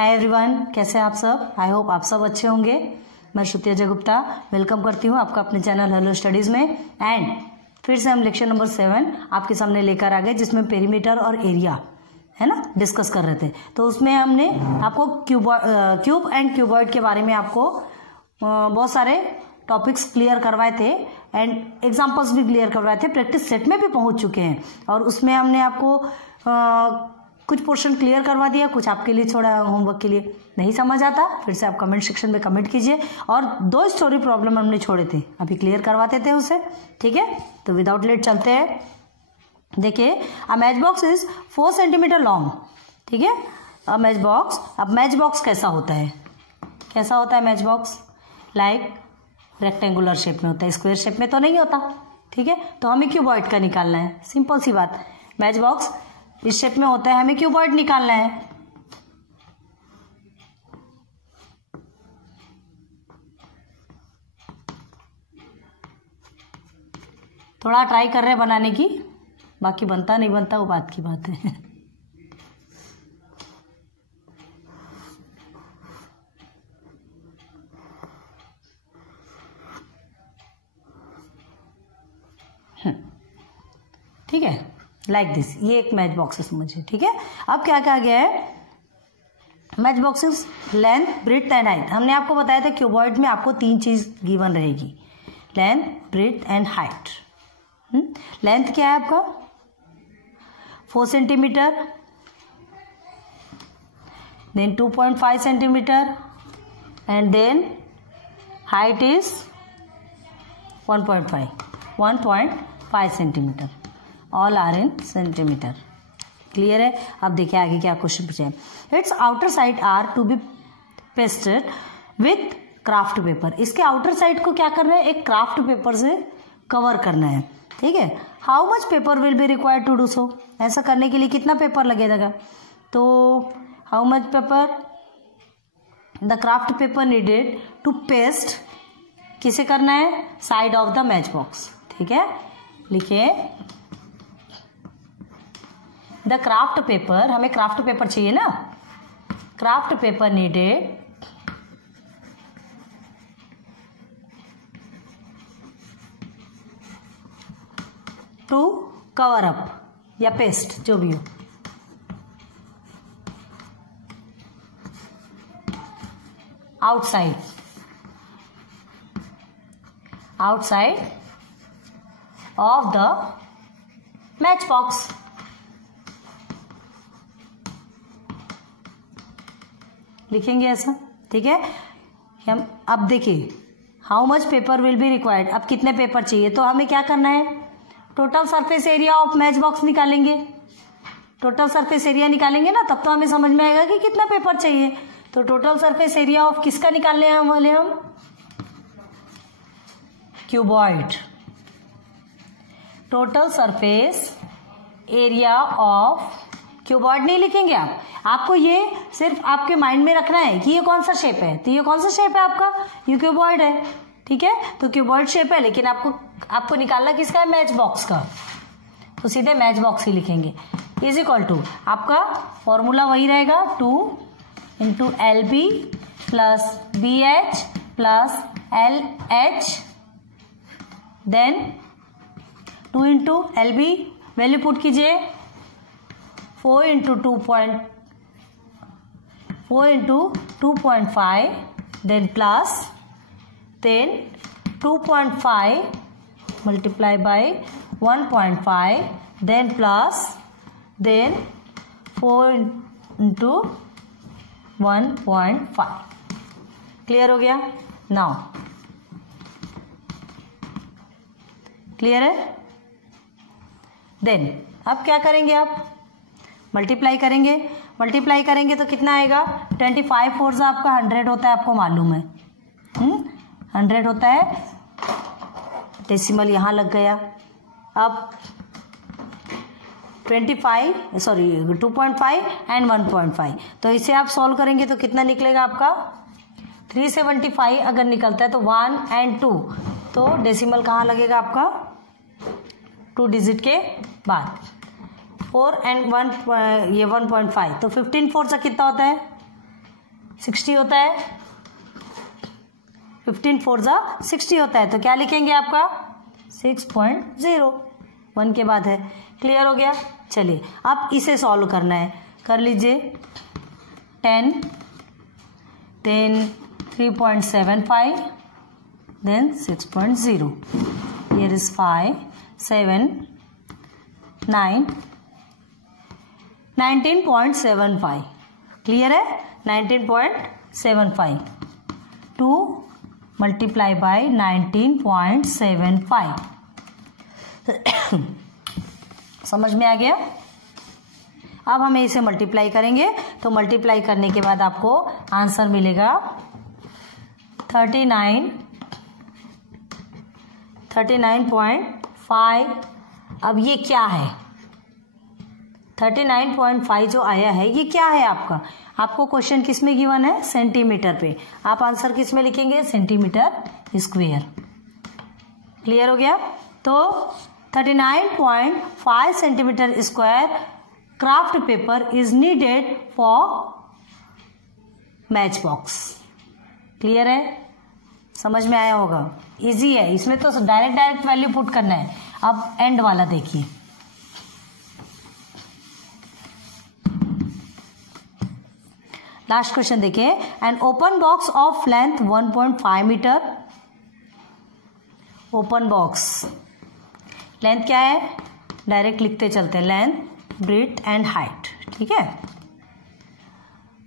Hi everyone, कैसे हैं आप सब। आई होप आप सब अच्छे होंगे। मैं श्रुति अजय गुप्ता वेलकम करती हूँ आपका अपने चैनल हेलो स्टडीज़ में। एंड फिर से हम लेक्चर नंबर 7 आपके सामने लेकर आ गए, जिसमें पेरीमीटर और एरिया है ना डिस्कस कर रहे थे। तो उसमें हमने आपको क्यूब एंड क्यूबॉइड के बारे में आपको बहुत सारे टॉपिक्स क्लियर करवाए थे एंड एग्जाम्पल्स भी क्लियर करवाए थे। प्रैक्टिस सेट में भी पहुंच चुके हैं और उसमें हमने आपको कुछ पोर्शन क्लियर करवा दिया, कुछ आपके लिए छोड़ा होमवर्क के लिए। नहीं समझ आता फिर से आप कमेंट सेक्शन में कमेंट कीजिए। और 2 स्टोरी प्रॉब्लम हमने छोड़े थे, अभी क्लियर करवाते थे उसे। ठीक है, तो विदाउट लेट चलते हैं। देखिए, a match box is 4 centimetre long. ठीक है, अ मैच बॉक्स। अब मैच बॉक्स कैसा होता है, कैसा होता है match box? Like rectangular shape में होता है, स्क्वायर शेप में तो नहीं होता। ठीक है, तो हमें क्यूबॉइड का निकालना है। सिंपल सी बात, मैच बॉक्स इस शेप में होता है, हमें क्यूबॉइड निकालना है। थोड़ा ट्राई कर रहे हैं बनाने की, बाकी बनता नहीं बनता वो बात की बात है। ठीक है, लाइक दिस, ये एक मैच बॉक्स है, समझिए। ठीक है, अब क्या कहा गया है, match boxes length, breadth and height. हमने आपको बताया था क्यूबॉइड में आपको 3 चीज गिवन रहेगी, length, breadth and height. Length क्या है आपका 4 centimetre, then 2.5 centimetre and then height is 1.5 centimetre. All are in centimetre. Clear है। अब देखिए आगे क्या क्वेश्चन पूछा है। It's outer side are to be pasted with craft paper. इसके आउटर साइड को क्या करना है, एक क्राफ्ट पेपर से कवर करना है। ठीक है, how much paper will be required to do so. ऐसा करने के लिए कितना पेपर लगेगा? तो how much paper, the craft paper needed to paste, किसे करना है, side of the match box. ठीक है, लिखिए द क्राफ्ट पेपर, हमें क्राफ्ट पेपर चाहिए ना, craft paper needed to cover up या पेस्ट, जो भी हो, outside of the match box. लिखेंगे ऐसा। ठीक है, हम अब देखिए how much paper will be required. अब कितने पेपर चाहिए, तो हमें क्या करना है, total surface area of match box निकालेंगे। टोटल सरफेस एरिया निकालेंगे ना, तब तो हमें समझ में आएगा कि कितना पेपर चाहिए। तो टोटल सरफेस एरिया ऑफ किसका निकालने वाले हम, cuboid. Total surface area of cuboid नहीं लिखेंगे आप, आपको ये सिर्फ आपके माइंड में रखना है कि ये कौन सा शेप है। तो ये कौन सा शेप है आपका, ये क्यूबॉइड है। ठीक है, तो क्यूबॉइड शेप है, लेकिन आपको निकालना किसका है, मैच बॉक्स का। तो सीधे मैच बॉक्स ही लिखेंगे। इज इक्वल टू, आपका फॉर्मूला वही रहेगा, 2 into LB plus BH plus LH, then 2 into LB, value put कीजिए 4 into 2.5, then plus, then 2.5 multiply by 1.5, then plus, then 4 into 1.5। Clear हो गया? नाउ क्लियर है? देन अब क्या करेंगे, आप मल्टीप्लाई करेंगे तो कितना आएगा, 25 4 से आपका 100 होता है, आपको मालूम है 100 होता है। डेसिमल यहाँ लग गया। अब 2.5 एंड 1.5, तो इसे आप सॉल्व करेंगे तो कितना निकलेगा आपका 375। अगर निकलता है तो 1 एंड 2, तो डेसिमल कहाँ लगेगा आपका, 2 डिजिट के बाद 4 एंड 1 ये 1.5 तो 15 4 से कितना होता है 60 होता है, 15 4 जा 60 होता है, तो क्या लिखेंगे आपका 6.0, 1 के बाद है। क्लियर हो गया। चलिए अब इसे सॉल्व करना है, कर लीजिए। 10, then 3.75, then 6.0. Here is 5, 7, 9, 19.75. Clear है। 19.75 2 मल्टीप्लाई बाय 19.75 समझ में आ गया। अब हमें इसे मल्टीप्लाई करेंगे, तो मल्टीप्लाई करने के बाद आपको आंसर मिलेगा 39.5। अब ये क्या है 39.5 जो आया है, ये क्या है आपका? आपको क्वेश्चन किस में गिवन है? सेंटीमीटर पे। आप आंसर किस में लिखेंगे? Centimetre square. क्लियर हो गया। तो 39.5 centimetre square craft paper is needed for match box. Clear है, समझ में आया होगा। इजी है, इसमें तो डायरेक्ट वैल्यू पुट करना है। अब एंड वाला देखिए, लास्ट क्वेश्चन देखिए। An open box of length 1.5 metre. Open box length क्या है? डायरेक्ट लिखते चलते हैं, लेंथ, ब्रेड्थ एंड हाइट। ठीक है,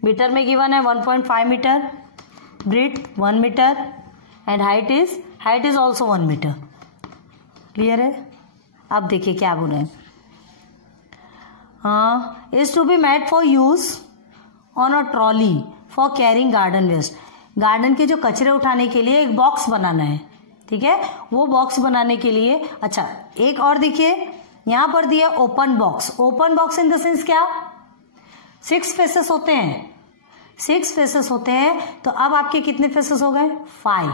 मीटर में गिवन है 1.5 metre, breadth 1 metre and height is also 1 metre. Clear है। अब देखिए क्या बोल रहे हैं। Is to be made for use on a trolley for carrying garden waste. Garden के जो कचरे उठाने के लिए एक बॉक्स बनाना है। ठीक है, वो बॉक्स बनाने के लिए, अच्छा एक और देखिए यहां पर दिया open box. Open box in the sense क्या? 6 फेसेस होते हैं, 6 फेसेस होते हैं। तो अब आपके कितने फेसेस हो गए? 5।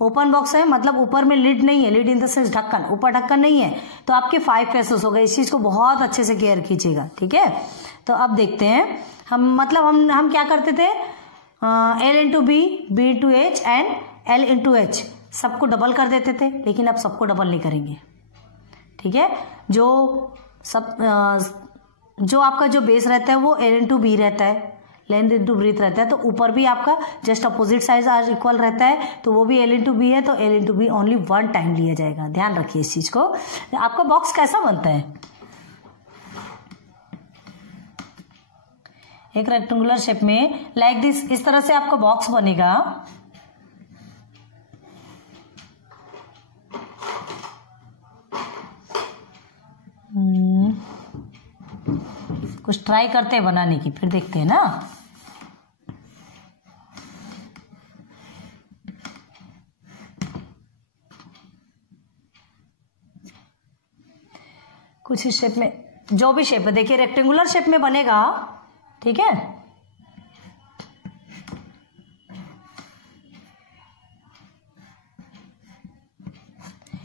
ओपन बॉक्स है मतलब ऊपर में लिड नहीं है, लिड इन द सेंस ढक्कन, ऊपर ढक्कन नहीं है, तो आपके 5 फेसेस हो गए। इस चीज को बहुत अच्छे से केयर कीजिएगा। ठीक है, तो अब देखते हैं हम क्या करते थे? L into B, B into H and L into H, सबको डबल कर देते थे, लेकिन अब सबको डबल नहीं करेंगे। ठीक है, जो आपका जो बेस रहता है वो L इंटू बी रहता है, लेंथ इंटू ब्रीथ रहता है, तो ऊपर भी आपका just opposite side are equal रहता है, तो वो भी L इंटू बी है, तो L into B only 1 time लिया जाएगा। ध्यान रखिए इस चीज को। आपका बॉक्स कैसा बनता है? एक रेक्टेंगुलर शेप में लाइक दिस, इस तरह से आपका बॉक्स बनेगा। कुछ ट्राई करते हैं बनाने की, फिर देखते हैं ना। कुछ इस शेप में, जो भी शेप है देखिए रेक्टेंगुलर शेप में बनेगा। ठीक है,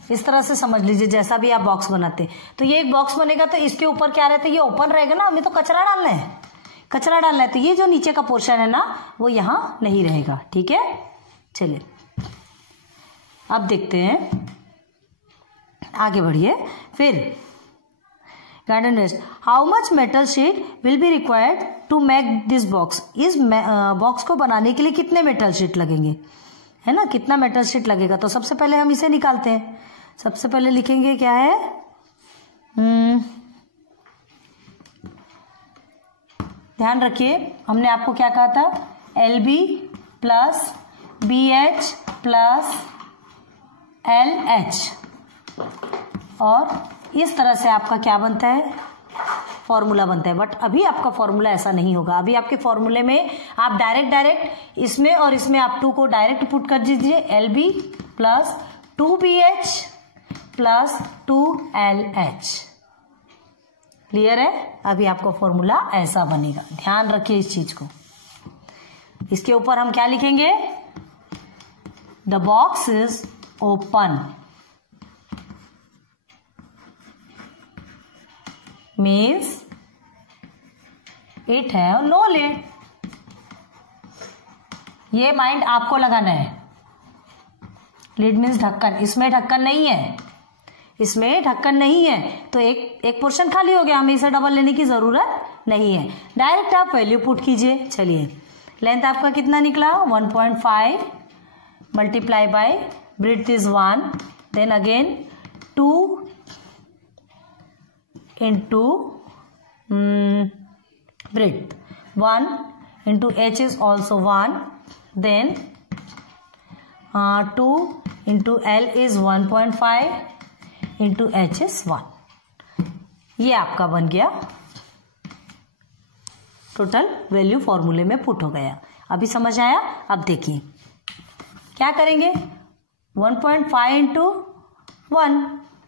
इस तरह से समझ लीजिए, जैसा भी आप बॉक्स बनाते हैं। तो ये एक बॉक्स बनेगा, तो इसके ऊपर क्या रहता है? ये ओपन रहेगा ना, हमें तो कचरा डालना है, तो ये जो नीचे का पोर्शन है ना, वो यहां नहीं रहेगा। ठीक है, चलिए अब देखते हैं, आगे बढ़िए। फिर garden waste, how much metal sheet will be required to make this box. इस बॉक्स को बनाने के लिए कितने मेटल शीट लगेंगे, है ना, कितना मेटल शीट लगेगा? तो सबसे पहले हम इसे निकालते हैं। सबसे पहले लिखेंगे क्या है, ध्यान रखिए हमने आपको क्या कहा था, LB plus BH plus LH, और इस तरह से आपका क्या बनता है? फॉर्मूला बनता है। बट अभी आपका फॉर्मूला ऐसा नहीं होगा। अभी आपके फॉर्मूले में आप डायरेक्ट इसमें और इसमें आप 2 को डायरेक्ट पुट कर दीजिए, LB plus 2BH plus 2LH। Clear है। अभी आपका फॉर्मूला ऐसा बनेगा, ध्यान रखिए इस चीज को। इसके ऊपर हम क्या लिखेंगे? The box is open means it have no lid। ये माइंड आपको लगाना है। लिड मीन्स ढक्कन, इसमें ढक्कन नहीं है, इसमें ढक्कन नहीं है, तो एक पोर्शन खाली हो गया, हमें इसे डबल लेने की जरूरत नहीं है। डायरेक्ट आप वैल्यू पुट कीजिए। चलिए, लेंथ आपका कितना निकला 1.5 multiply by breadth is 1, then again 2 into breadth, 1 into h is also 1, then 2 into l is 1.5 into h is 1। ये आपका बन गया, टोटल वैल्यू फॉर्मूले में पुट हो गया। अभी समझ आया? अब देखिए क्या करेंगे, 1.5 into 1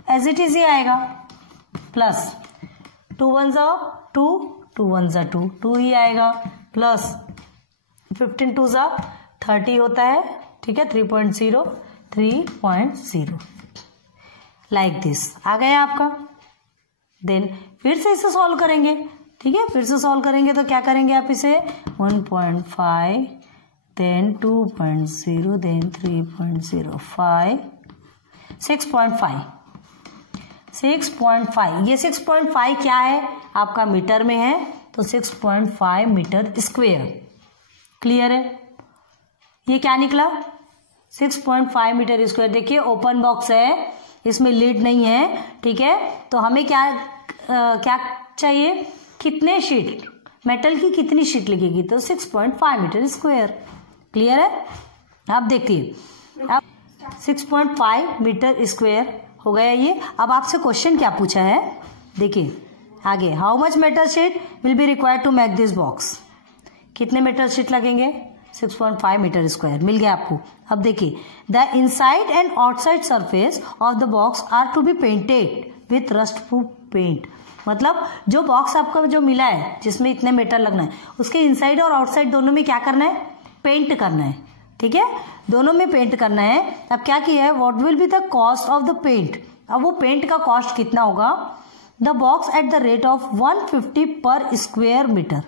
एज इट इज ही आएगा, प्लस 2 1 2, 2 1 2, 2 ही आएगा, प्लस 15 2 30 होता है, ठीक है, 3.0 3.0 लाइक दिस आ गया आपका। देन फिर से इसे सॉल्व करेंगे, ठीक है, फिर से सॉल्व करेंगे तो क्या करेंगे आप इसे 1.5 देन 2.0 देन 3.05 6.5। ये 6.5 क्या है आपका मीटर में है, तो 6.5 मीटर स्क्वेयर। क्लियर है? ये क्या निकला 6.5 मीटर स्क्वायर। देखिए ओपन बॉक्स है, इसमें लिड नहीं है, ठीक है, तो हमें क्या चाहिए, कितने शीट, मेटल की कितनी शीट लगेगी, तो 6.5 मीटर स्क्वायर। क्लियर है? आप देखिए, अब 6.5 मीटर स्क्वायर हो गया ये। अब आपसे क्वेश्चन क्या पूछा है, देखिए आगे, how much metal sheet will be required to make this box. कितने मेटल शीट लगेंगे, 6.5 मीटर स्क्वायर मिल गया आपको। अब देखिए, the inside and outside surface of the box are to be painted with rust proof paint. मतलब जो box आपका जो मिला है जिसमें इतने मेटल लगना है, उसके इनसाइड और आउटसाइड दोनों में क्या करना है, पेंट करना है, ठीक है, दोनों में पेंट करना है। अब क्या किया है, what will be the cost of the paint. अब वो पेंट का कॉस्ट कितना होगा, the box at the rate of 150 per square metre.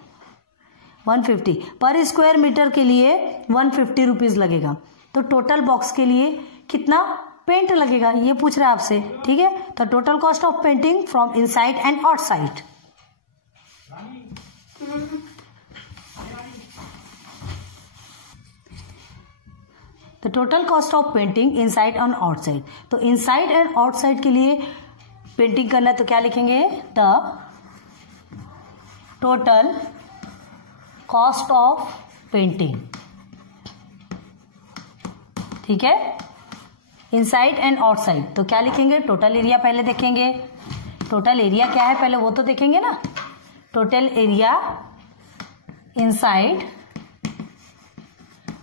150 per square metre के लिए 150 रुपीज लगेगा, तो टोटल बॉक्स के लिए कितना पेंट लगेगा ये पूछ रहा है आपसे, ठीक है। तो total cost of painting from inside and outside, तो total cost of painting inside and outside. तो इनसाइड एंड आउटसाइड के लिए पेंटिंग करना है तो क्या लिखेंगे, the total cost of painting, ठीक है, इनसाइड एंड आउटसाइड। तो क्या लिखेंगे, टोटल एरिया पहले देखेंगे, टोटल एरिया क्या है पहले वो तो देखेंगे ना। Total area inside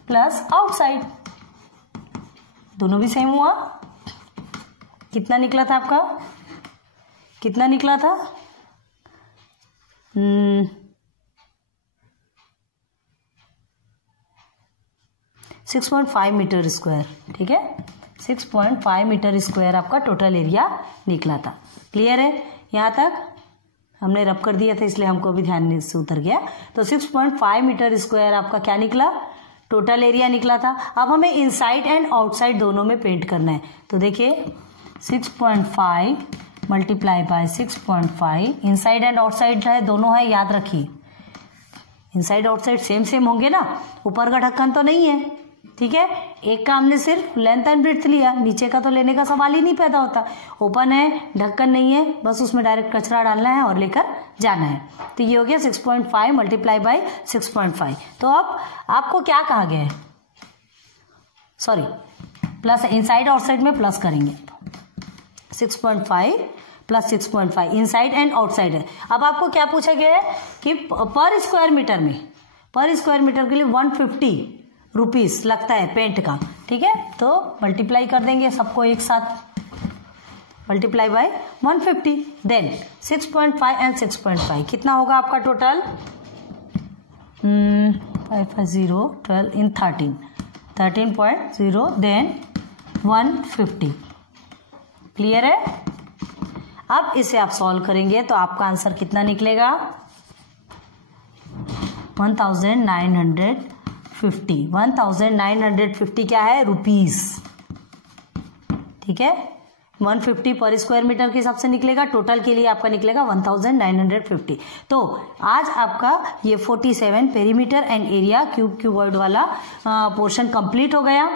plus outside, दोनों भी सेम हुआ। कितना निकला था आपका, कितना निकला था, 6.5 मीटर स्क्वायर, ठीक है, 6.5 मीटर स्क्वायर आपका टोटल एरिया निकला था। क्लियर है? यहाँ तक हमने रब कर दिया था इसलिए हमको भी ध्यान से उतर गया। तो 6.5 मीटर स्क्वायर आपका क्या निकला, टोटल एरिया निकला था। अब हमें इनसाइड एंड आउटसाइड दोनों में पेंट करना है। तो देखिए 6.5 multiply by 6.5, inside and outside है दोनों है, याद रखिए इनसाइड आउटसाइड सेम सेम होंगे ना, ऊपर का ढक्कन तो नहीं है, ठीक है, एक का हमने सिर्फ लेंथ एंड ब्रेड्थ लिया, नीचे का तो लेने का सवाल ही नहीं पैदा होता। ओपन है, ढक्कन नहीं है, बस उसमें डायरेक्ट कचरा डालना है और लेकर जाना है। तो ये हो गया 6.5 मल्टीप्लाई बाय 6.5। तो अब आपको क्या कहा गया है, सॉरी प्लस, इनसाइड आउटसाइड में प्लस करेंगे, 6.5 प्लस 6.5 इनसाइड एंड आउटसाइड है। अब आपको क्या पूछा गया है कि पर स्क्वायर मीटर में, पर स्क्वायर मीटर के लिए 150 रुपीज लगता है पेंट का, ठीक है, तो मल्टीप्लाई कर देंगे सबको एक साथ, मल्टीप्लाई बाय 150, देन 6.5 एंड 6.5 कितना होगा आपका टोटल, 5 0 12 इन 13.0 देन 150। क्लियर है? अब इसे आप सॉल्व करेंगे तो आपका आंसर कितना निकलेगा, 1950 क्या है, रुपीस। ठीक है, 150 पर स्क्वायर मीटर के हिसाब से निकलेगा, टोटल के लिए आपका निकलेगा 1950। तो आज आपका ये 47 पेरीमीटर एंड एरिया क्यूबॉइड वाला पोर्शन कंप्लीट हो गया।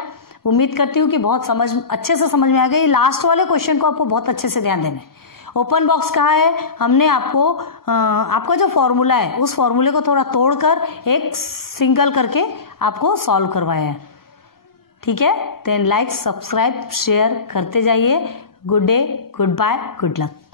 उम्मीद करती हूँ कि बहुत अच्छे से समझ में आ गई। लास्ट वाले क्वेश्चन को आपको बहुत अच्छे से ध्यान देना है। ओपन बॉक्स कहा है, हमने आपका जो फॉर्मूला है उस फॉर्मूले को थोड़ा तोड़कर एक सिंगल करके आपको सॉल्व करवाया है। ठीक है, देन लाइक, सब्सक्राइब, शेयर करते जाइए। Good day, good bye, good luck.